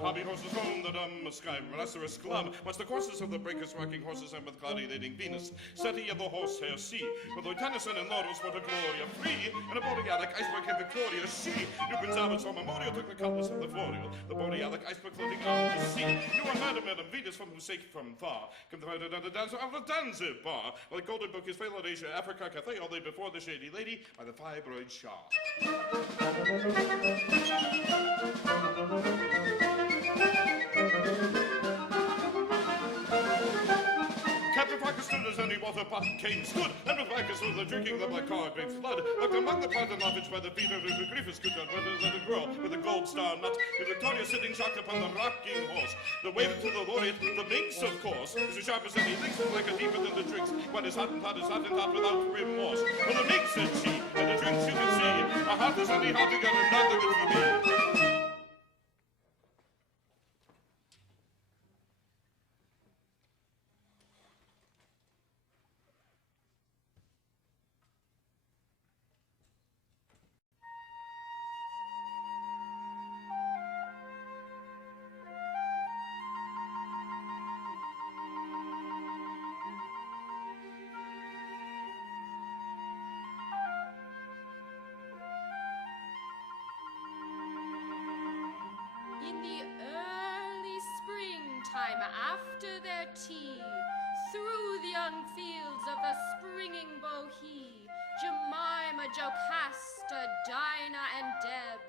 hobby horses roam the dumb sky, rhinoceros glum, watch the courses of the breakers, rocking horses, and with cloudy leading Venus, Seti of the horsehair sea, with Tennyson and Laureus for the Gloria free, and a Borealic iceberg in Victoria, she, Newton's Albert saw Memorial, took the compass of the Florio, the Borealic iceberg floating on the sea, you are Madam Venus from whose sake from far, come the dancer of the Zanzibar, while the golden book is failed Asia, Africa, Cathay, all day before the shady lady, by the fibroid Shah. Captain Parker stood as any water pot came stood, and with Parker stood the drinking the black car grapes blood, looked among the pot and lovage by the feet of the grievous good God, where there's a little girl with a gold star nut, with Victoria sitting shocked upon the rocking horse. The wave to the laureate, the minx, of course, is as sharp as any lynx, with like a deeper than the drinks. What is hot and hot is hot and hot without remorse. Well, the minx, said she, and the drinks you can see, are hot as any hot together, nothing good for me. After their tea, through the young fields of the springing bohea, Jemima, Jocasta, Dinah, and Deb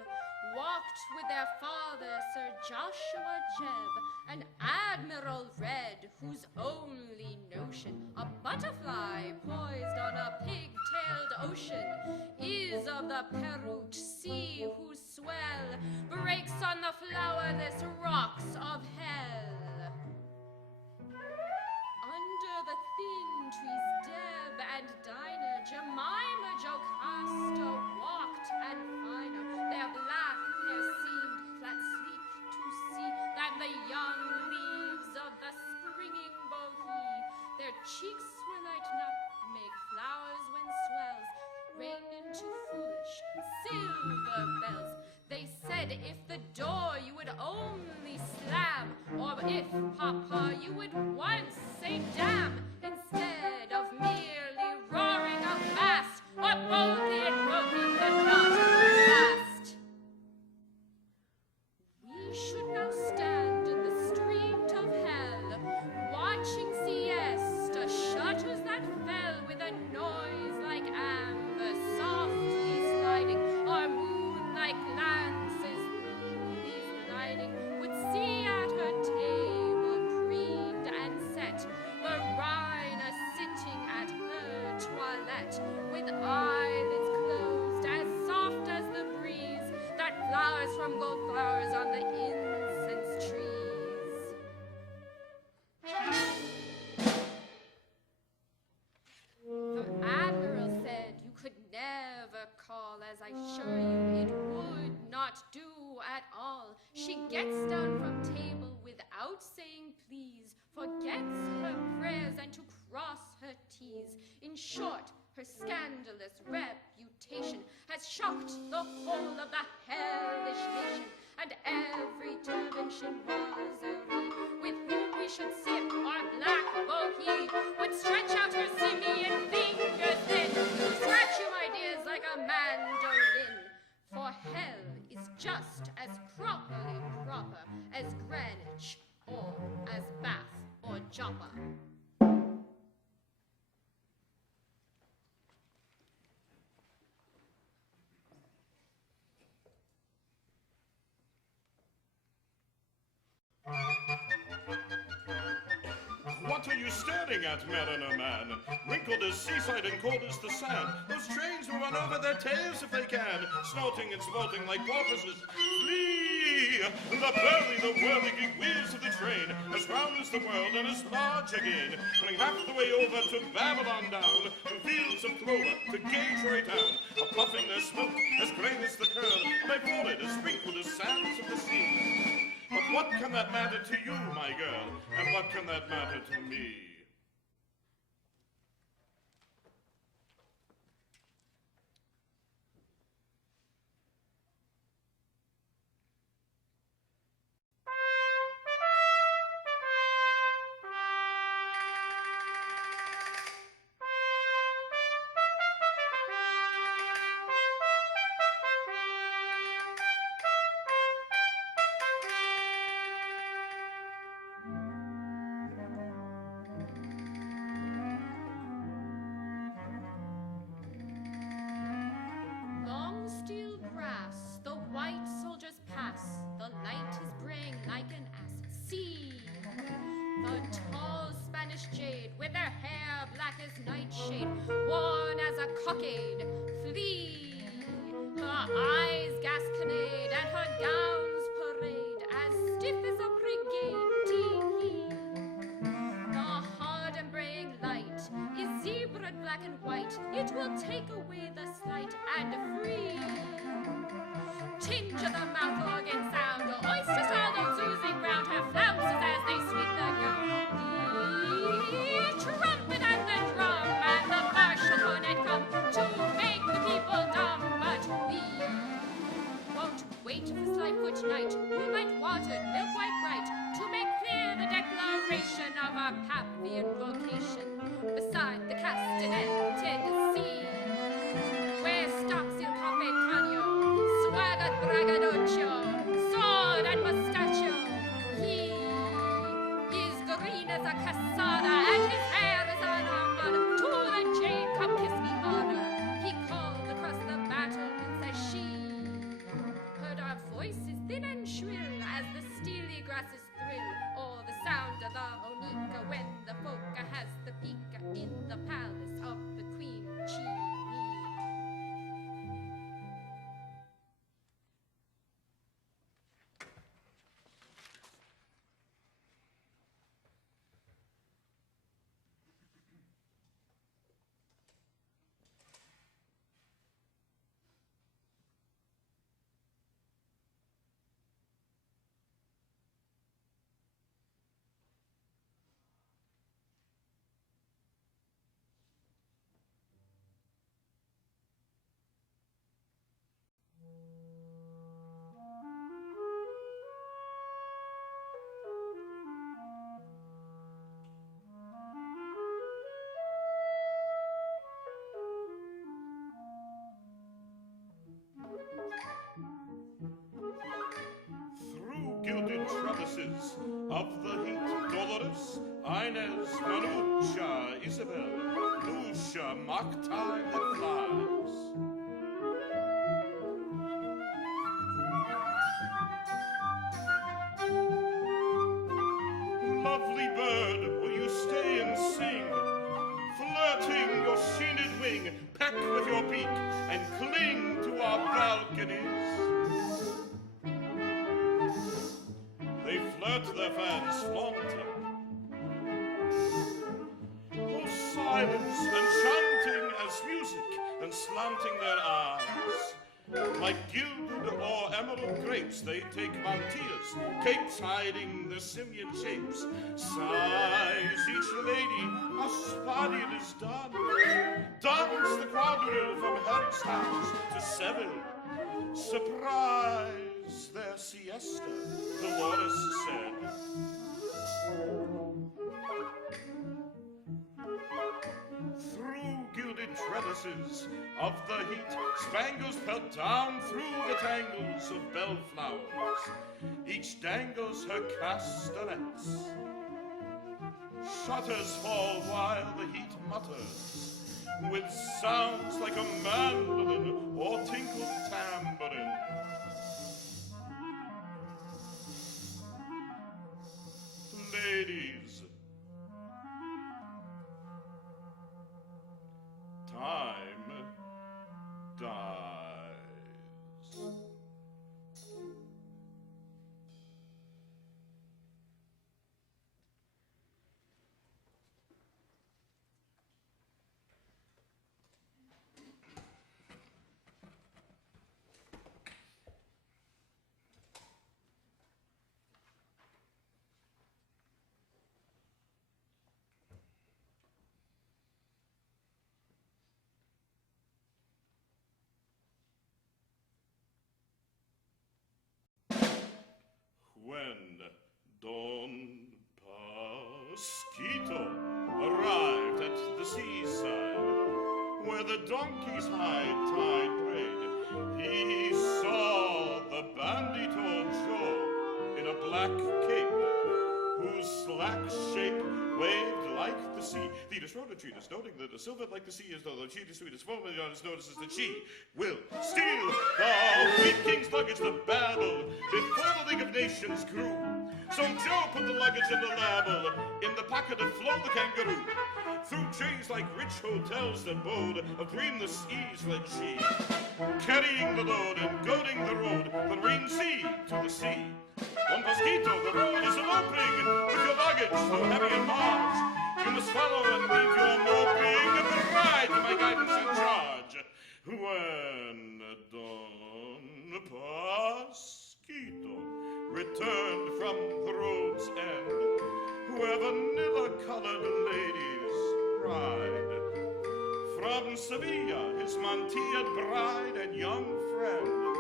walked with their father, Sir Joshua Jebb, and Admiral Red, whose only notion, a butterfly poised on a pig-tailed ocean, is of the Perute Sea, whose swell breaks on the flowerless rocks of hell. The thin trees, Deb and Dinah, Jemima, Jocasta walked and finer. Their black hair seemed flat sleek to see than the young leaves of the springing bohea. Their cheeks were like nutmeg flowers when swells rain into foolish silver bells. They said if the door you would only slam, or if, Papa, you would once say damn, instead of merely roaring a blast, or boldly invoking the not last. We should now stand in the street of hell, watching siesta shutters that fell with a noise like amber softly sliding, or moon-like glances through these lighting, would see at her table preened and set, Marina sitting at her toilette, with eyelids closed as soft as the breeze that flowers from gold flowers on the incense trees. The Admiral said you could never call, as I assure you it would not do at all. She gets down from table without saying please, forgets her prayers and to cross her T's. In short, her scandalous reputation has shocked the whole of the hellish nation, and every turbantion was a we, with whom we should sip our black bohea, would stretch out her simian fingers then, scratch you, my dears, like a mandolin. For hell is just as properly proper as Greenwich, or as Bath, or Joppa. What are you staring at, mariner man? Wrinkled as seaside and cold as the sand. Those trains will run over their tails if they can, snorting and snorting like porpoises. Flee! The burly, the whirligig wheels of the train, as round as the world and as large again, running half the way over to Babylon down, to fields of clover, to Gaugeray town, a puffing their smoke, as grey as the curl, on my forehead as wrinkled as sands of the sea. But what can that matter to you, my girl, and what can that matter to me? will take away the slight and free. Tinge of the mouth organ sound, her oyster swallows oozing round her flounces as they sweep the ground. Trumpet and the drum and the martial cornet come to make the people dumb, but we won't wait for Slyfoot night, moonlight watered, milk white bright, to make clear the declaration of our Paphian vocation beside the castanet, Tennessee, where stalks Il Capitano, swaggered braggadocio, sword and mustachio. He is green as a cassada, and his hair is unarmored. To the jade, come kiss me honor, he called across the battlements as she heard our voices thin and shrill as the steely grasses thrill, or the sound of the honica when the polka has the pika in the palace of the Queen Chini. Gilded trellises of the heat, Dolores, Inez, Manucha, Isabel, Lucia, mock-time that flies. Lovely bird, will you stay and sing? Flirting your sheened wing, peck with your beak, and cling to our balconies. They flirt their fans, flaunting. Oh, silence, enchanting as music, and slanting their eyes. Like gilded or emerald grapes, they take mantillas, capes hiding their simian shapes. Sighs each lady, how spotted is done. Dance the quadrille from Herzogs to Seville. Surprise their siesta, Dolores said. Through gilded trellises of the heat, spangles pelt down through the tangles of bellflowers. Each dangles her castanets. Shutters fall while the heat mutters, with sounds like a mandolin or tinkled tambourine. Ladies, time dies. When Don Pasquito arrived at the seaside, where the donkeys hide tide braid, he saw the bandito Joe in a black cape, whose slack shape waved like the sea. Thetis wrote a treatise, noting that a silver like the sea is though the cheetah's sweetest foam, and honest notices that she will steal the wheat king's luggage, the babble, before the League of Nations grew. So Joe put the luggage in the label, in the pocket of Flo the kangaroo. Through trees like rich hotels that bode, of dreamless ease led she, carrying the load and goading the road, the green sea to the sea. Don Pasquito, the road is an opening, with your luggage so heavy and large. You You must follow and leave your moping bride to my guidance and charge. When Don Pasquito returned from the road's end, where vanilla-colored ladies ride, from Sevilla, his Montillad bride and young friend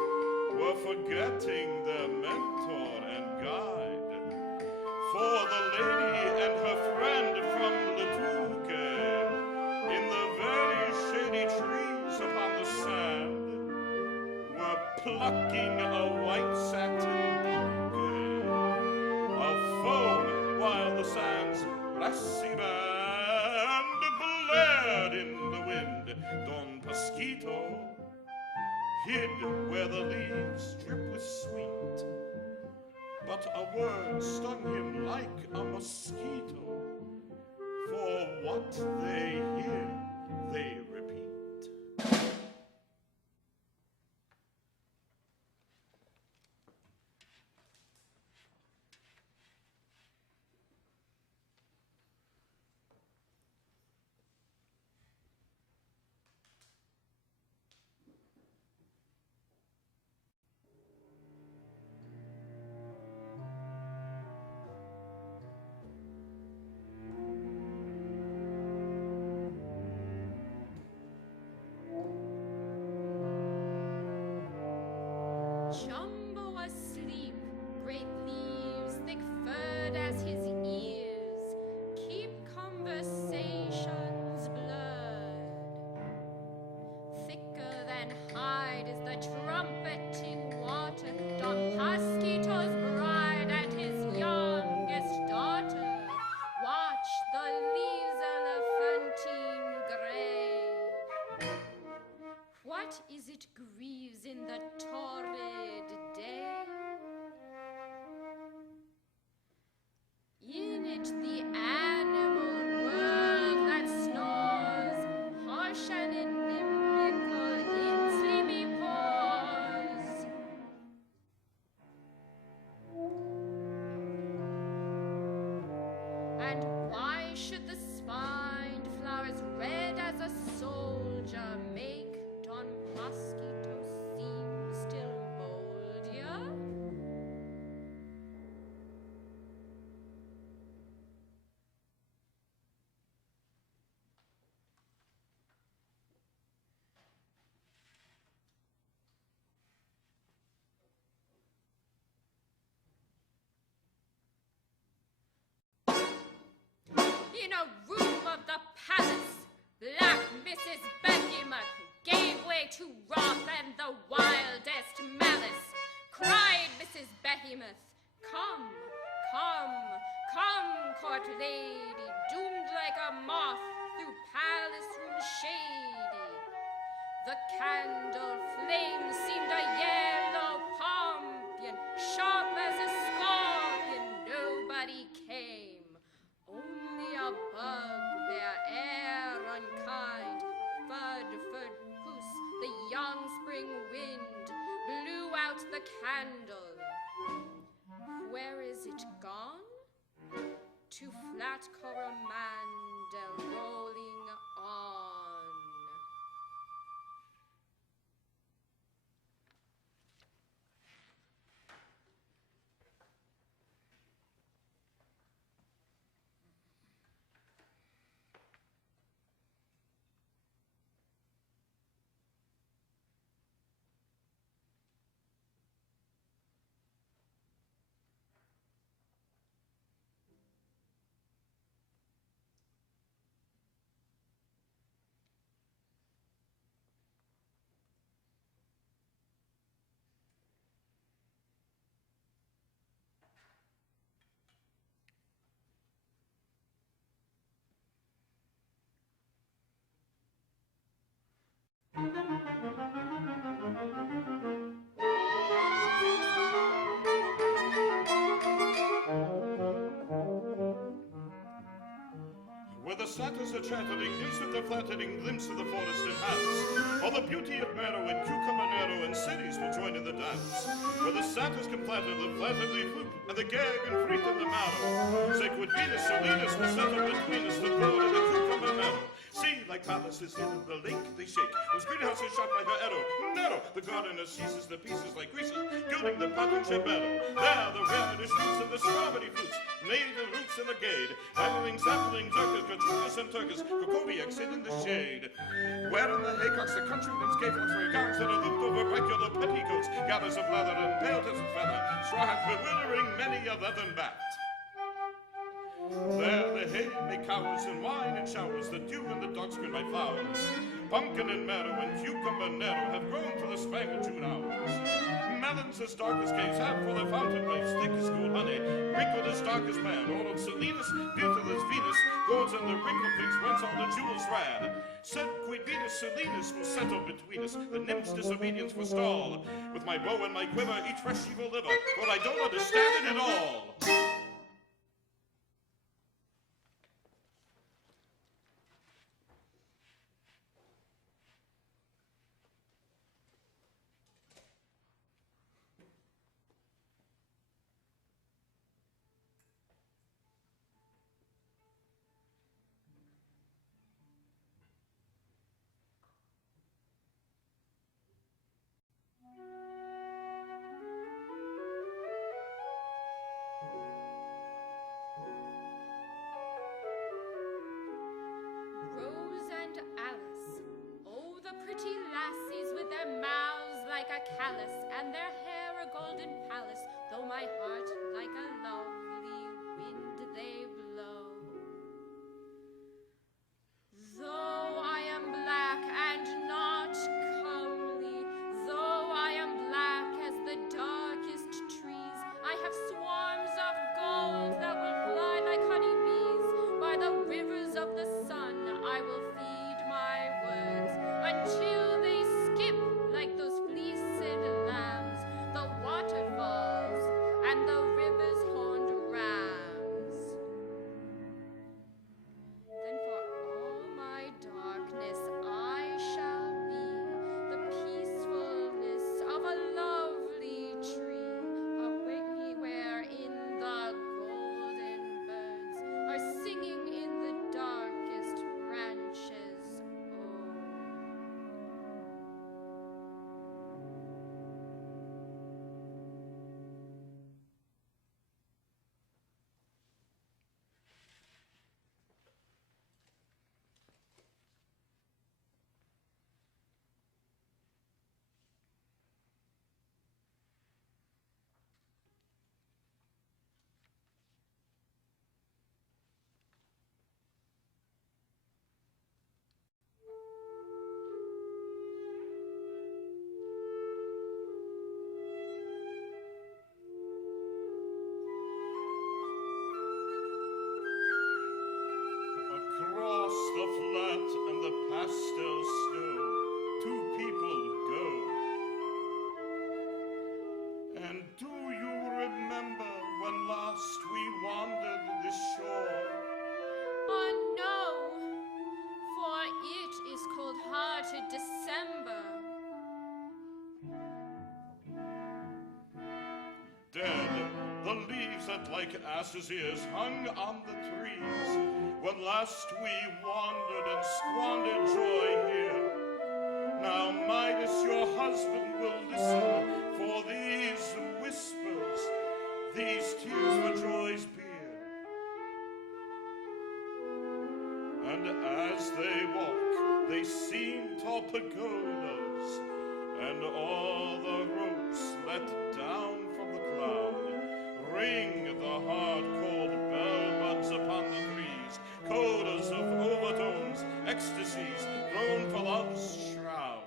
were forgetting their mentor and guide. For the lady and her friend from Letuque, in the very shady trees upon the sand, were plucking a white satin bouquet of foam, while the sand's brassy band blared in the wind. Don Pasquito hid where the leaves drip with sweet, but a word stung him like a mosquito. For what they hear, they repeat. Jumbo asleep, great leaves thick-furred as his ears, keep conversations blurred. Thicker than hide is the trumpeting water, Don Pasquito's bride and his youngest daughter. Watch the leaves elephantine gray. What is it grieves in the torrid day? In it the animal world that snores, harsh and inimical in sleepy pause. And why should the spined flowers red as a soldier make Don Mosquito seem still moldier? In a room of the palace, Black Mrs. Behemoth gave way to wrath and the wildest malice. Cried Mrs. Behemoth, "Come, come, come, court lady, doomed like a moth through palace room shady." The candle flame seemed a yellow pompion, sharp as a scorpion. Nobody came, only a bugbear, air unkind. Fud, puss, the young spring wind blew out the candle. Where is it gone? To flat Coromandel rolling on. satyrs are chattering, gaze with their flattering glimpse of the forest enhance. All the beauty of Marrow and Cucumber Narrow and cities will join in the dance, where the satyrs can flatter the flatteredly floop, and the gag and freak in the marrow. Sacred Venus, Selinus will settle between us, the board and the Cucumber Narrow. See, like palaces in the lake they shake, those greenhouses shot by her arrow. Narrow, the gardener seizes the pieces like greases, gilding the potting meadow. There, the radish roots and the strawberry fruits, navel roots in the gade, annuling saplings, orchids, gratuitous and turkis, cocoviacs sit in the shade. Where in the haycocks the countrymen's gay flocks wear gowns that are looped over brachial petticoats, gathers of leather and pale tips of feather, straw hats bewildering many a leathern bat. There the hay make cows and wine and showers, the dew and the dogs grin by flowers. Pumpkin and marrow and cucumber narrow have grown to the spangled June hours. Melons as dark as caves have for their fountain waves, thick as cool honey, wrinkled as dark as man. Oral Selinus, beautiful as Venus, goes in the wrinkled figs whence all the jewels ran. Said Queen Venus, Selinus will settle between us, the nymph's disobedience forestall. With my bow and my quiver, each fresh she will deliver, but I don't understand it at all. And their hair a golden palace, though my heart like a lovely wind they blow. Though I am black and not comely, though I am black as the darkest trees, I have swarms of gold that will fly like honeybees. By the rivers of the sun I will feed my words until they skip like those fleeced lambs, the waterfalls and the river's horned rams. Then for all my darkness I shall be the peacefulness of a lovely tree, away wherein the golden birds are singing in the darkest branches. The flat and the pastel snow, two people go. And do you remember when last we wandered this shore? Oh no, for it is cold-hearted December. Dead, the leaves that like asses' ears hung on the trees, when last we wandered and squandered joy here. Now Midas, your husband, will listen for these whispers, these tears for joy's bier. And as they walk, they seem tall pagodas, and all the ropes let down from the cloud ring the hard, cold bell buds upon the trees, codas of overtones, ecstasies, grown for love's shroud.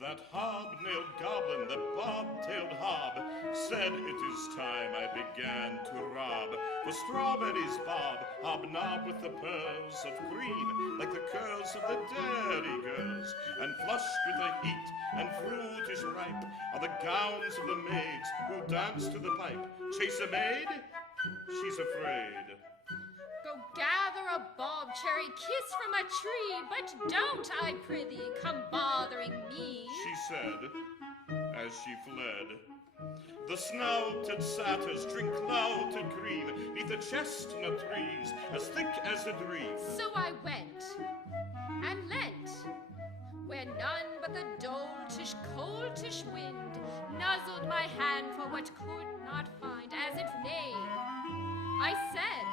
That hob-nailed goblin, that bob-tailed hob, said it is time I began to rob. For strawberries bob, hobnob with the pearls of cream, like the curls of the dairy girls, and flushed with the heat, and fruit is ripe, are the gowns of the maids who dance to the pipe. Chase a maid? She's afraid. Go gather a bob cherry kiss from a tree, but don't, I prithee, come bothering me, she said, as she fled. The snouted satyrs drink clouted cream neath the chestnut trees, as thick as a dream. So I went and leant, where none but the doltish, coltish wind nuzzled my hand for what could not find, as if nay. I said,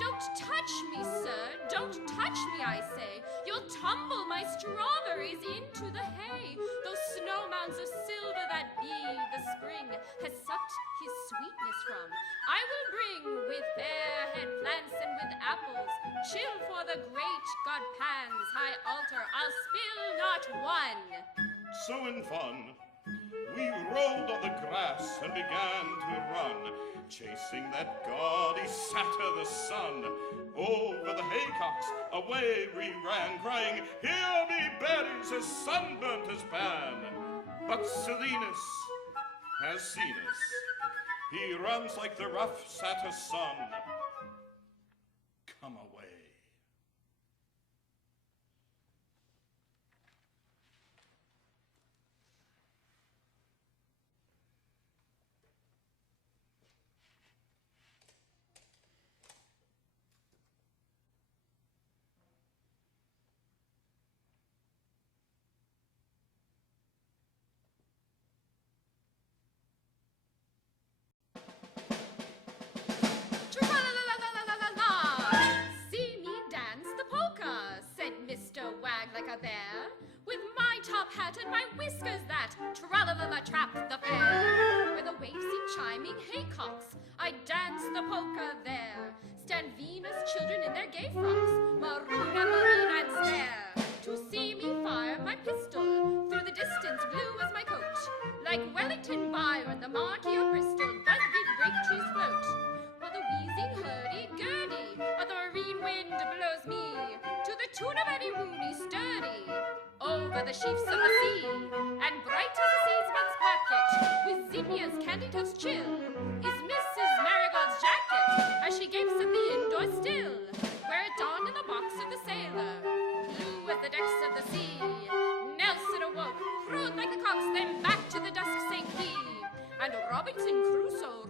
"Don't touch me, sir, don't touch me, I say. You'll tumble my strawberries into the hay. Those snow mounds of silver that be the spring has sucked his sweetness from, I will bring with fair head plants and with apples, chill for the great God Pan's high altar. I'll spill not one." So in fun, we rolled on the grass and began to run, chasing that gaudy satyr, the sun. Over the haycocks away we ran, crying, "Here be berries as sunburnt as Pan." But Silenus has seen us. He runs like the rough satyr's son. Come away. See me dance the polka, said Mr. Wag like a bear, with my top hat and my whiskers that tra-la-la-la-trap the fair. Where the waves seem chiming haycocks, I dance the polka there. Stand Venus children in their gay frocks, maroon and marine and stare. To see me fire my pistol, through the distance blue as my coat, like Wellington Byron, the Marquis of Bristol, buzzard grape trees float. While the wheezing hurdy-gurdy of the marine wind blows me to the tune of any Rooney sturdy over the sheafs of the sea. And bright as a seedsman's packet, with zinnias candy toast chill, is Mrs. Marigold's jacket as she gapes at the indoor still, where it dawned in the box of the sailor, blue as the decks of the sea. Nelson awoke, crowed like the cocks, then back to the dusk sank he. And Robinson Crusoe,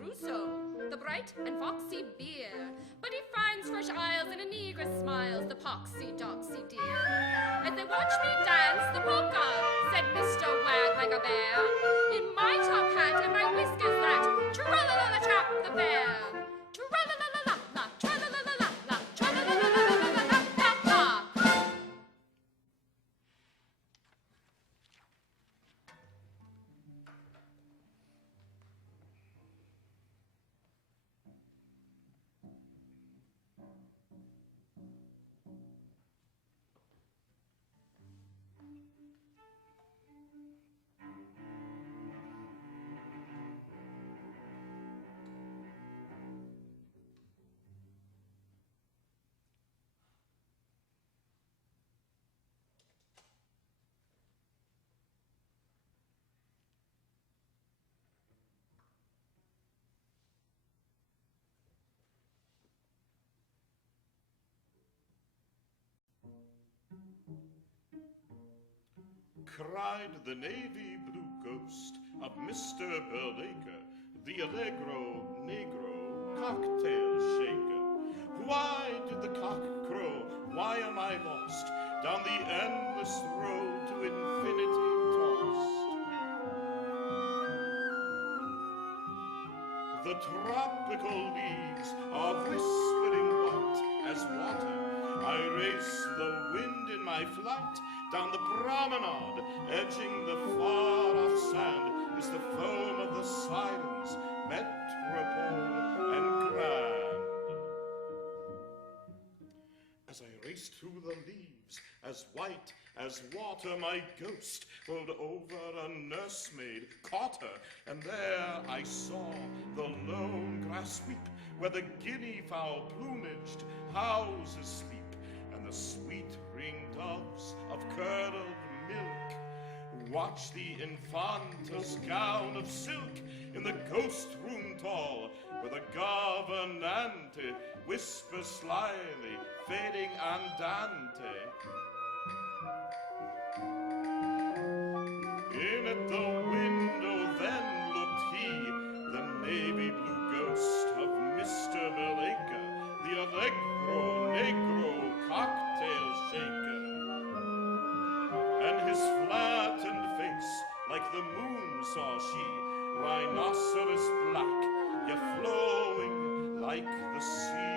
the bright and foxy beer, but he finds fresh isles and a negress smiles, the poxy doxy dear. As they watch me dance the polka, said Mr. Wag like a bear, in my top hat and my whiskers that tra-la-la-la-trap the bear. Tra-la-la-la-la-la, tra-la-la-la-la-la, tra-la-la-la-la-la-la-la. Cried the navy blue ghost of Mr. Burlaker, the Allegro Negro cocktail shaker. Why did the cock crow? Why am I lost down the endless road to infinity tossed? The tropical leaves are whispering white as water. I race the wind in my flight. Down the promenade, edging the far-off sand, is the foam of the silence, metropole and grand. As I raced through the leaves, as white as water, my ghost rolled over a nursemaid, caught her, and there I saw the lone grass sweep, where the guinea fowl plumaged houses sleep, and the sweet ringed doves of curdled milk watch the infanta's gown of silk in the ghost room tall, where the governante whispers slyly, fading andante. In at the window then looked he, the navy blue ghost of Mr. Belaker, the allegro negro cocktail shaker. And his flattened face, like the moon saw she, rhinoceros black, yet flowing like the sea.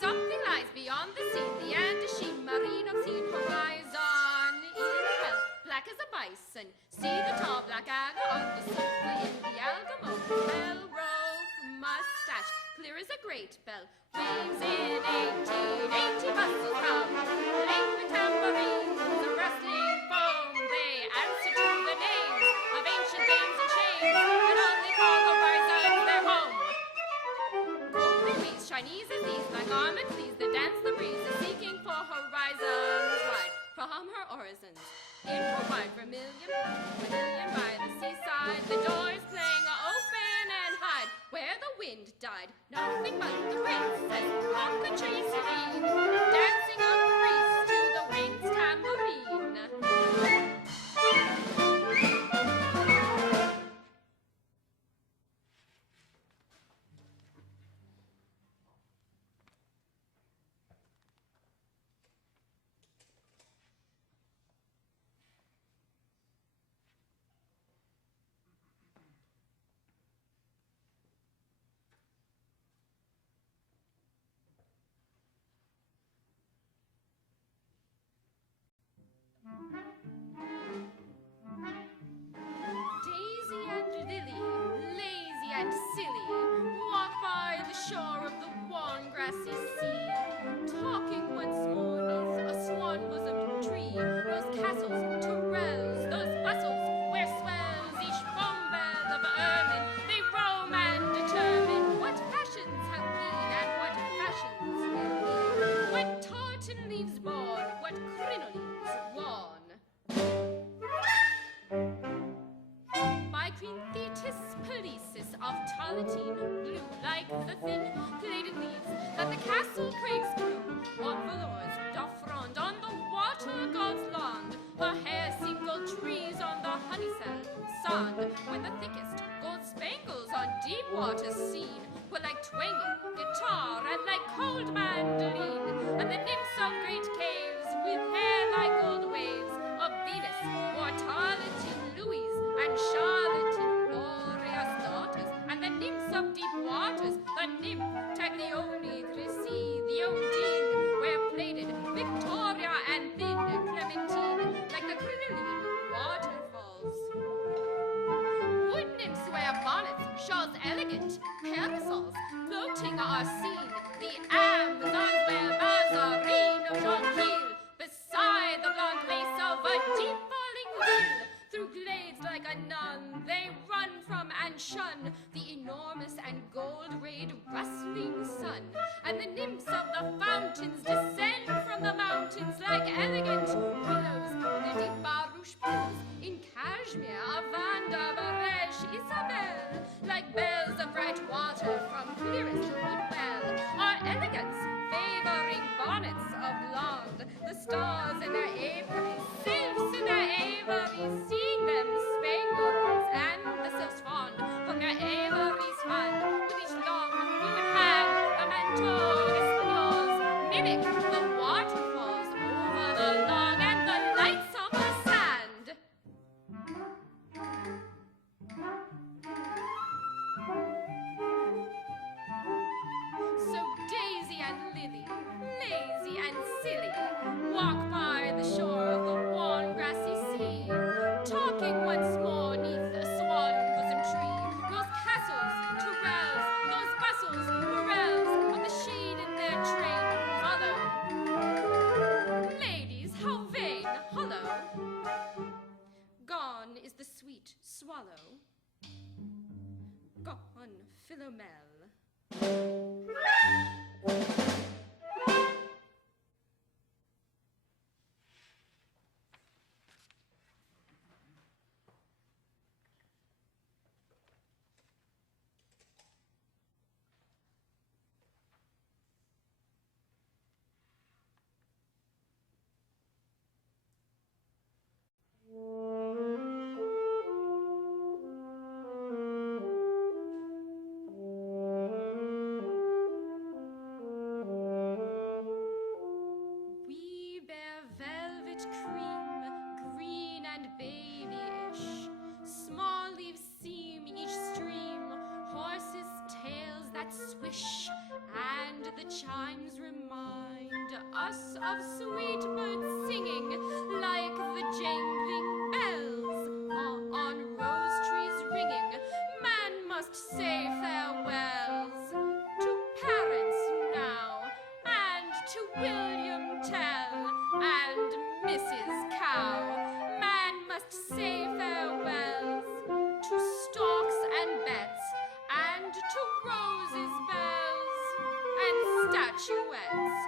Something lies beyond the sea, the Andasheen marine unseen horizon. In hell, black as a bison, see the tall black agate on the sofa in the algamo. Bell rope, mustache, clear as a great bell. Waves in 1880, bustles from lame tambourines, the rustling foam. They answer to the names of ancient dames and shames, but only call horizons their home. Golden wheeze, Chinese as these, black armored fleas that dance the breeze, is seeking for horizons wide from her orisons. In her wide vermilion by the seaside, the doors clang open and hide. Where the wind died, nothing but the princess, cockatoo serene, dancing a breeze to the winged tambourine. Daisy and Lily, lazy and silly, walk by the shore of the wan grassy sea, talking once more neath a swan-bosomed tree, those castles to rouse, those bustles where swells each foam bell of ermine. They roam and determine what fashions have been and what fashions will be, what tartan leaves born, what crinolines wan. By Queen Thetis Palisis of Talatine, blue like the thin plated leaves that the castle crags grew, on velours doth frond on the water god's lawn. Her hair seemed gold trees on the honeycell sand, when the thickest gold spangles on deep waters seen were like twanging guitar and like cold mandolin, and the nymphs of great caves with hair like gold waves of Venus or Talatine Louise and Charlotte glorious daughters, and the nymphs of deep waters, the nymph Taglioni Grisi, the Ondine, where plated Victoria and thin Clementine, like the crinoline waterfalls. Wood nymphs wear bonnets, shawls elegant, parasols, floating are seen, the Amazons wear bazarine of jonquil, beside the blonde lace of a deep falling rill. Through glades like a nun, they run from and shun the enormous and gold-rayed rustling sun. And the nymphs of the fountains descend from the mountains like elegant willows, their deep barouche billows the stars in their aviaries, sylphs in their aviaries, seeing them spangled and the sylphs fond from their aviaries fund, with each long fluid hand, a mantorious yours, mimic the waterfalls over the long and the lights on the sand. So Daisy and Lily, lazy and silly, walk by the shore of the warm grassy sea, talking once more neath the swan bosom tree, those castles to rouse, those bustles morels, of the shade in their train follow. Ladies, how vain, hollow, gone is the sweet swallow, gone Philomel. We bear velvet cream, green and babyish. Small leaves seam each stream, horses' tails that swish, and the chimes remind us of sweet birds singing like the jangling bells on rose trees ringing. Man must say farewells to parents now, and to William Tell and Mrs. Cow. Man must say farewells to stalks and beds, and to roses' bells and statuettes.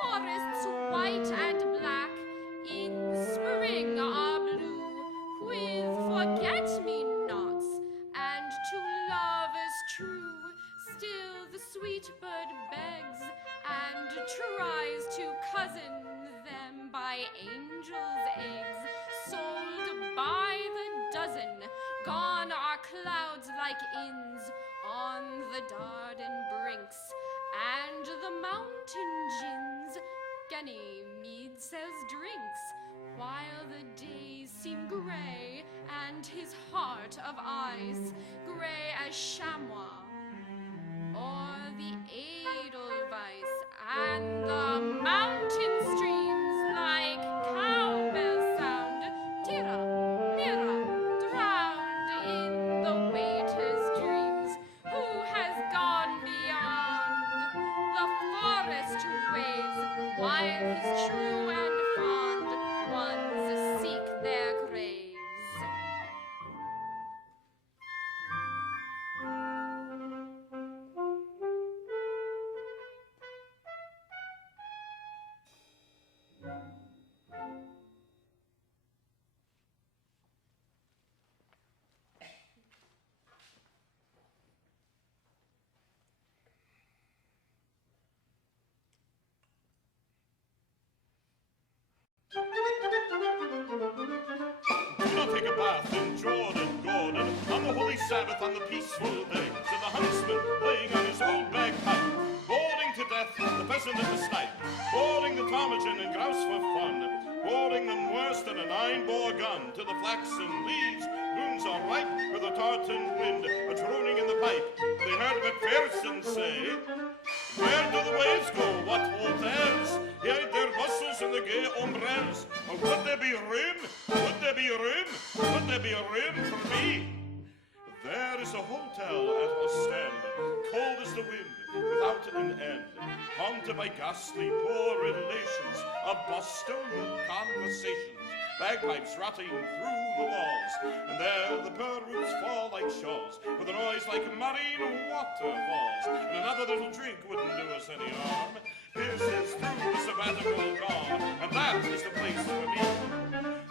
Forests white and black in spring are blue, with forget-me-nots and to lovers true. Still the sweet bird begs and tries to cousin them by angels' eggs, sold by the dozen. Gone are clouds like inns on the Dardan brinks, and the mountain gins Ganymede sells drinks, while the days seem gray and his heart of ice, gray as chamois or the Edelweiss, and the mountain streams like cowbell sound, tira, lira, drowned in the waiter's dreams, who has gone beyond the forest ways, while his true and fond ones seek their graves. Do not take a bath in Jordan, Gordon, on the holy Sabbath, on the peaceful day, said the huntsman, playing on his old bagpipe, boarding to death the pheasant and the snipe, boarding the ptarmigan and grouse for fun, boarding them worse than a 9-bore gun, till the flaxen leaves, blooms are ripe, with a tartan wind a-droning in the pipe. They heard Macpherson say, where do the waves go? What hotels? He hide their bustles and the gay ombrelles. Oh, could there be room? Could there be room? Could there be room for me? There is a hotel at Ostend, cold as the wind, without an end, haunted by ghastly poor relations of Bostonian conversations, bagpipes rotting through the walls, and there the pearl roots fall like shawls, with a noise like marine waterfalls, and another little drink wouldn't do us any harm. This is through the sabbatical dawn, and that is the place for me.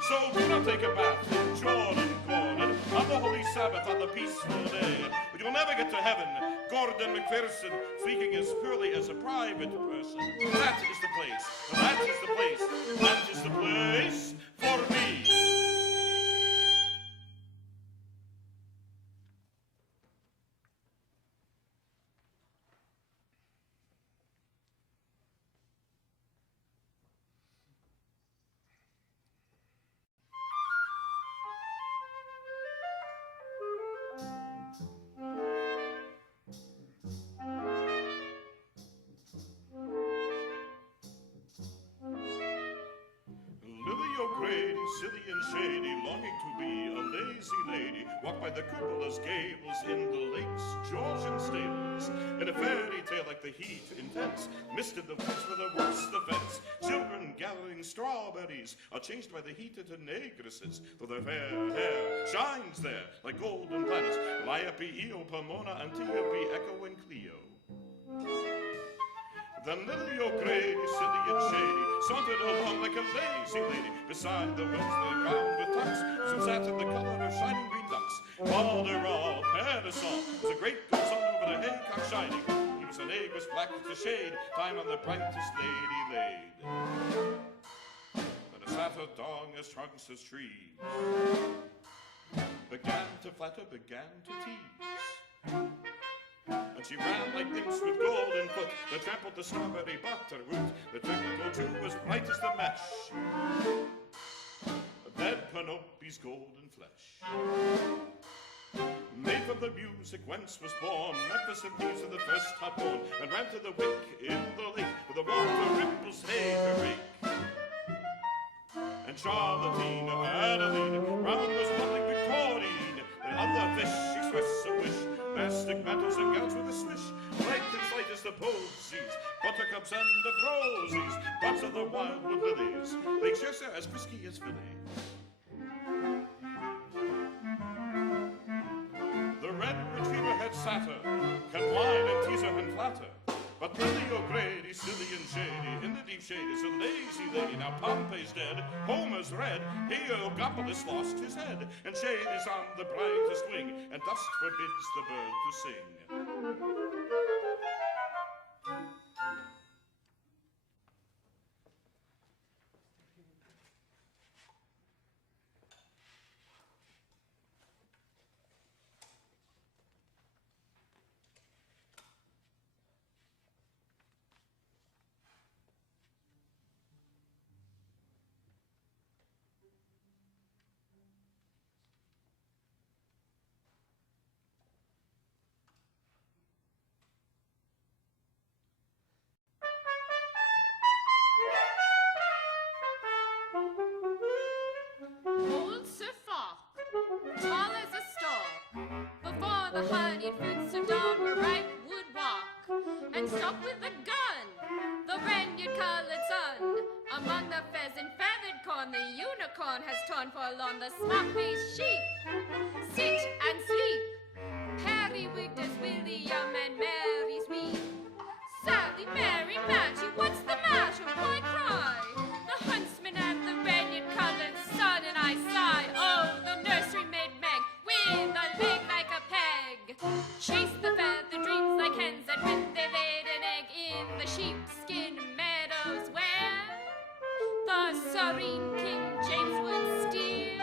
So do not take a bath in Jordan, Gordon, on the holy Sabbath, on the peaceful day, but but you'll never get to heaven. Gordon McPherson, speaking as purely as a private person. That is the place. That is the place. That is the place for me. Silly and shady, longing to be a lazy lady, walk by the cupola's gables in the lake's Georgian stables. In a fairy tale like the heat intense, misted the woods with a worse defense. Children gathering strawberries are changed by the heat into negresses, though their fair hair shines there like golden planets. Liope, Io, Pomona, Antiope, Echo, and Clio. Then Lily O'Grady, silly and shady, sauntered along like a lazy lady beside the wells that crowned with tucks, some satin the color of shining green ducks. Balderall, parasol, was a great good sun over the haycock shining. He was an egg was black to shade, time on the brightest lady laid. But a satyr dong as trunks as trees began to flatter, began to tease. And she ran like nymphs with golden foot that trampled the strawberry butter root. The twinkle too was bright as the mesh, dead Penelope's golden flesh. Made from the music whence was born Memphis and Thebes of the first hot morn, and ran to the wake in the lake with the water ripples hay to rake. And Charlottine, Adeline, round was lovely Victorine, and other fish express a wish. Mastic mantles and gowns with a swish, light and slight as the posies, buttercups and the rosies, buds of the wildwood lilies, Lake Cheshire as frisky as Philly. The red retriever had satyr, can whine and teaser and flatter, but Lily O'Grady, silly and shady, in the deep shade is a lazy lady. Now Pompey's dead, Homer's red, Heliogabalus lost his head, and shade is on the brightest wing, and dust forbids the bird to sing. Old Sir Falk, tall as a stalk, before the honeyed fruits of dawn were ripe, would walk, and stop with a gun, the renewed-colored sun. Among the pheasant feathered corn, the unicorn has torn forlorn the smock-faced sheep. Sit and sleep, periwigged as William and Mary's weep. Sally, Mary, Matthew, what's the matter? Why cry? The huntsman and the renewed-colored sun, and I sigh. Oh, the nursery maid Meg, with a leg like a peg, chase the feather dreams like hens, and when they laid an egg in the sheepskin meadows where the serene King James would steer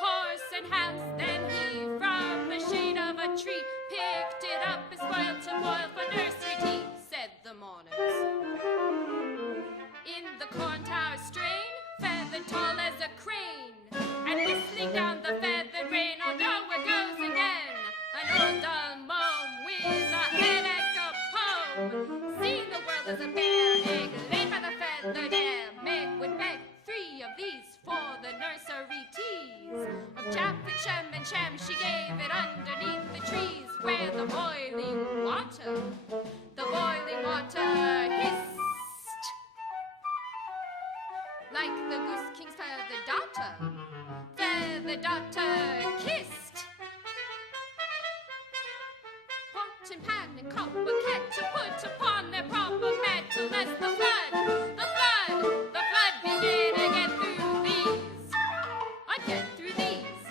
horse and house, then he from the shade of a tree picked it up and spoiled to boil for nursery tea, said the mourners. In the corn tower strain, feathered tall as a crane, and whistling down the feathered rain, oh no, it goes again, an old dull mome with a head like a poem, seeing the world as a bare egg laid by the feathered air. Meg would beg 3 of these for the nursery teas, of chaff and shem and sham she gave it underneath the trees, where the boiling water hissed like the goose king's feathered daughter kissed. Pot and pan and copper kettle put upon their proper metal as the flood began again through these.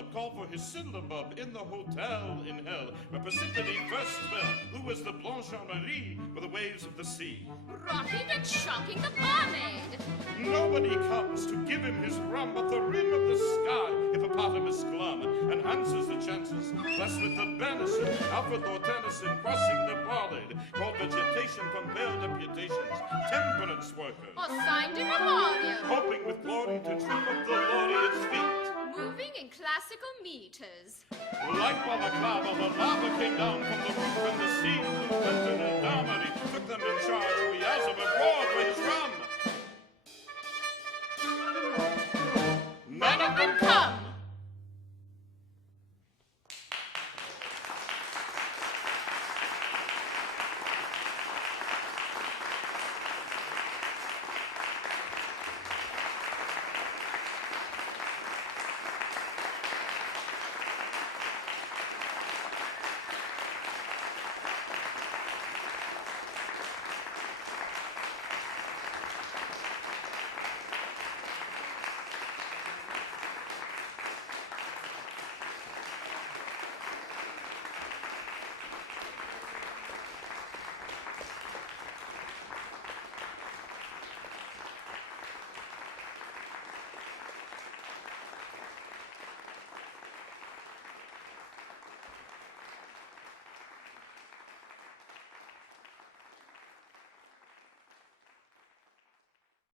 Beelzebub called for his syllabub in the hotel in hell, where Persephone first fell, who was the Blanche Marie for the waves of the sea. Rocking and shocking the barmaid. Nobody comes to give him his rum, but the rim of the sky, hippopotamus glum, enhances the chances. Thus with the benison, Alfred Lord Tennyson crossing the bollard, called vegetation from pale deputations, temperance workers, Or signed in memoriam. hoping with glory to trim up the laureate's feet. Moving in classical meters. Like balaclava, the lava came down from the roof and the sea, and the Damari,